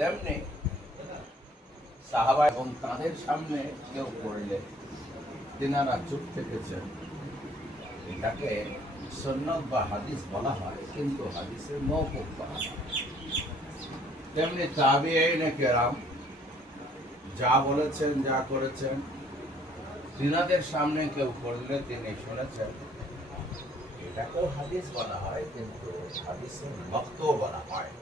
তেমনি সাহাবা এবং তাদের সামনে কেউ পড়লে তিনারা চুপ থেকেছেন। এটাকে সুন্নাত বা হাদিস বলা হয়, কিন্তু হাদিসের মওকুফ করা হয়। তেমনি তাবিঈনে কেরাম যা বলেছেন, যা করেছেন, তিনাদের সামনে কেউ পড়লে তিনি শুনেছেন, এটাকেও হাদিস বলা হয়, কিন্তু হাদিসের বক্তব্য বলা হয়।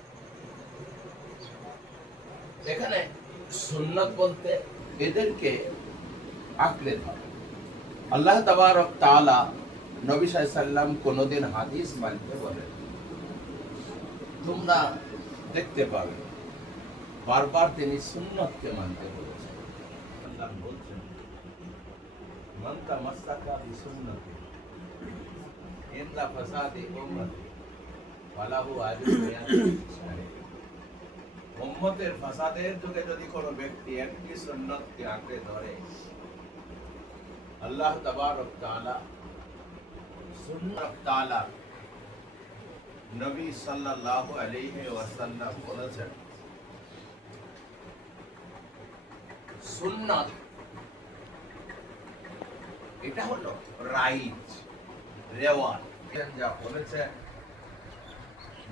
এখানে সুন্নাত বলতে এদেরকে আঁকড়ে ধরে। আল্লাহ তাবারক তাআলা নবী সাল্লাল্লাহু আলাইহি সাল্লাম কোনদিন হাদিস মানতে বলেন। তোমরা দেখতে পাবে বারবার তিনি সুন্নাতকে মানতে বলেছেন। আল্লাহ বলছেন, মান তামাসসাকা বিসুন্নতি ইনদা ফাসাদি উম্মতি ফালাহু আজরুন মিয়াত। উম্মতের ফাসাদের যুগে যদি কোনো ব্যক্তি একটি সুন্নতকে আঁকড়ে ধরে, আল্লাহ তাবারক তাআলা সুন্নাত তাআলা নবী সাল্লাল্লাহু আলাইহি ওয়াসাল্লাম বলেছেন, সুন্নাত এটা হলো রাইট রেওয়াজ। যা বলেছে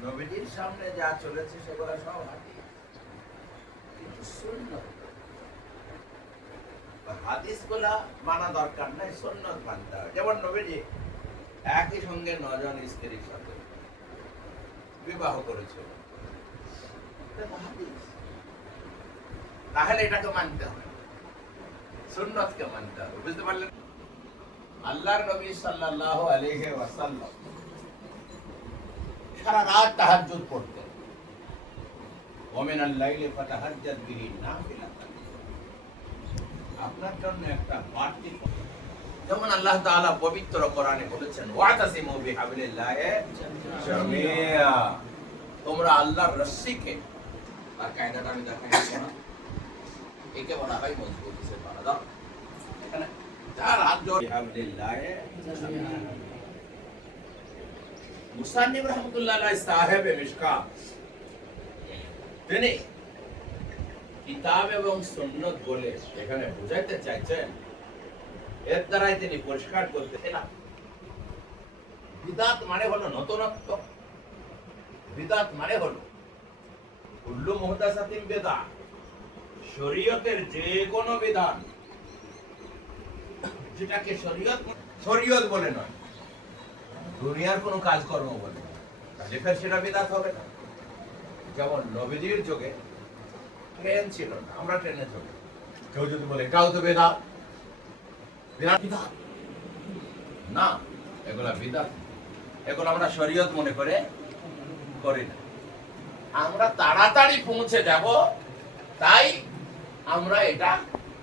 নবীজির সামনে যা চলেছে সেগুলো সব হাদিস, কিন্তু সুন্নাত হাদিসগুলা মানা দরকার নাই, সুন্নাত মানতে হবে। যেমন নবীজি একই সঙ্গে 9 জন স্ত্রীর সাথে বিবাহ করেছিল, তাহলে এটাকে মানতে হবে, সুন্নাতকে মানতে হবে। বুঝতে পারলেন? আল্লাহর নবী সাল্লাল্লাহু আলাইহি ওয়াসাল্লাম সারা রাত তাহাজ্জুদ পড়তেন। ওয়া মিনাল লাইলি ফাতাহাজ্জাদ বিহি নাফিলাতান। আপনার জন্য একটা বাড়তি, যেমন আল্লাহ তাআলা পবিত্র কোরআনে বলেছেন, ওয়াতাসিমু বিহাবলিল্লাহি জামিআ। তোমরা আল্লাহর রশ্মিকে, আর কায়দাটা আমি দেখাই না, একে বলা হয় মজবুতিসে বাঁধা। এখানে যার হাত জোড় বিহাবলিল্লাহি জামিআ। মুসান্নিফ রাহমাতুল্লাহ আলাইহি সাহেবে মিশকাত তিনি কিতাব এবং সুন্নাত বলে এখানে বোঝাইতে চাইছেন, এর দ্বারাই তিনি পরিষ্কার করতেছেন না, বিদআত মানে হলো নতুনত্ব। বিদআত মানে হলো কুল্লু মুহদাসাতিন বিদআ, শরীয়তের যে কোনো বিধান যেটাকে শরীয়ত বলে নয়, দুনিয়ার কোনো কাজকর্ম বলে, তাহলে ফের সেটা বিদআত হবে না। যেমন নবীজির যুগে ট্রেন ছিল না, আমরা ট্রেনে চলি, কেউ যদি বলে এটাও তো বিদআত, বিদআত না, এগুলা বিদআত, এগুলো আমরা শরীয়ত মনে করে করি না। আমরা তাড়াতাড়ি পৌঁছে যাব তাই আমরা এটা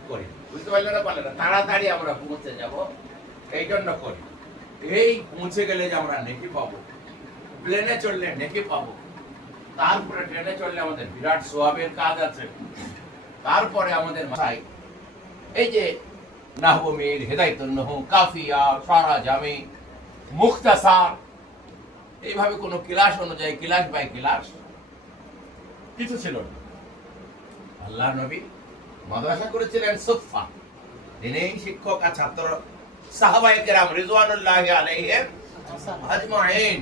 করি। বুঝতে পারলে না? পারলে না? তাড়াতাড়ি আমরা পৌঁছে যাব এই জন্য করি। এই পৌঁছে গেলে যে আমরা নেকি পাবো, প্লেনে চললে নেকি পাবো, তারপরে ট্রেনে চললে আমাদের বিরাট সওয়াবের কাজ আছে, তারপরে আমাদের মাথায় এই যে নাহবু মির, হিদায়াতুন নহু, কাফিয়া, সারা জামি, মুখতাসার, এইভাবে কোনো ক্লাস অনুযায়ী ক্লাস বাই ক্লাস কিছু ছিল না। আল্লাহর নবী মাদ্রাসা করেছিলেন সুফফা, তিনি শিক্ষক আর ছাত্র সাহাবায়ে কেরাম রিজওয়ানুল্লাহি আলাইহিম আজমাইন,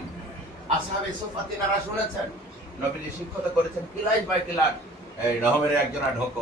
আসহাবে সুফফা তিনারা শুনেছেন নবীজি শিক্ষকতা করেছেন ক্লাস বাই ক্লাস। এই রহমের একজনা ঢোকো,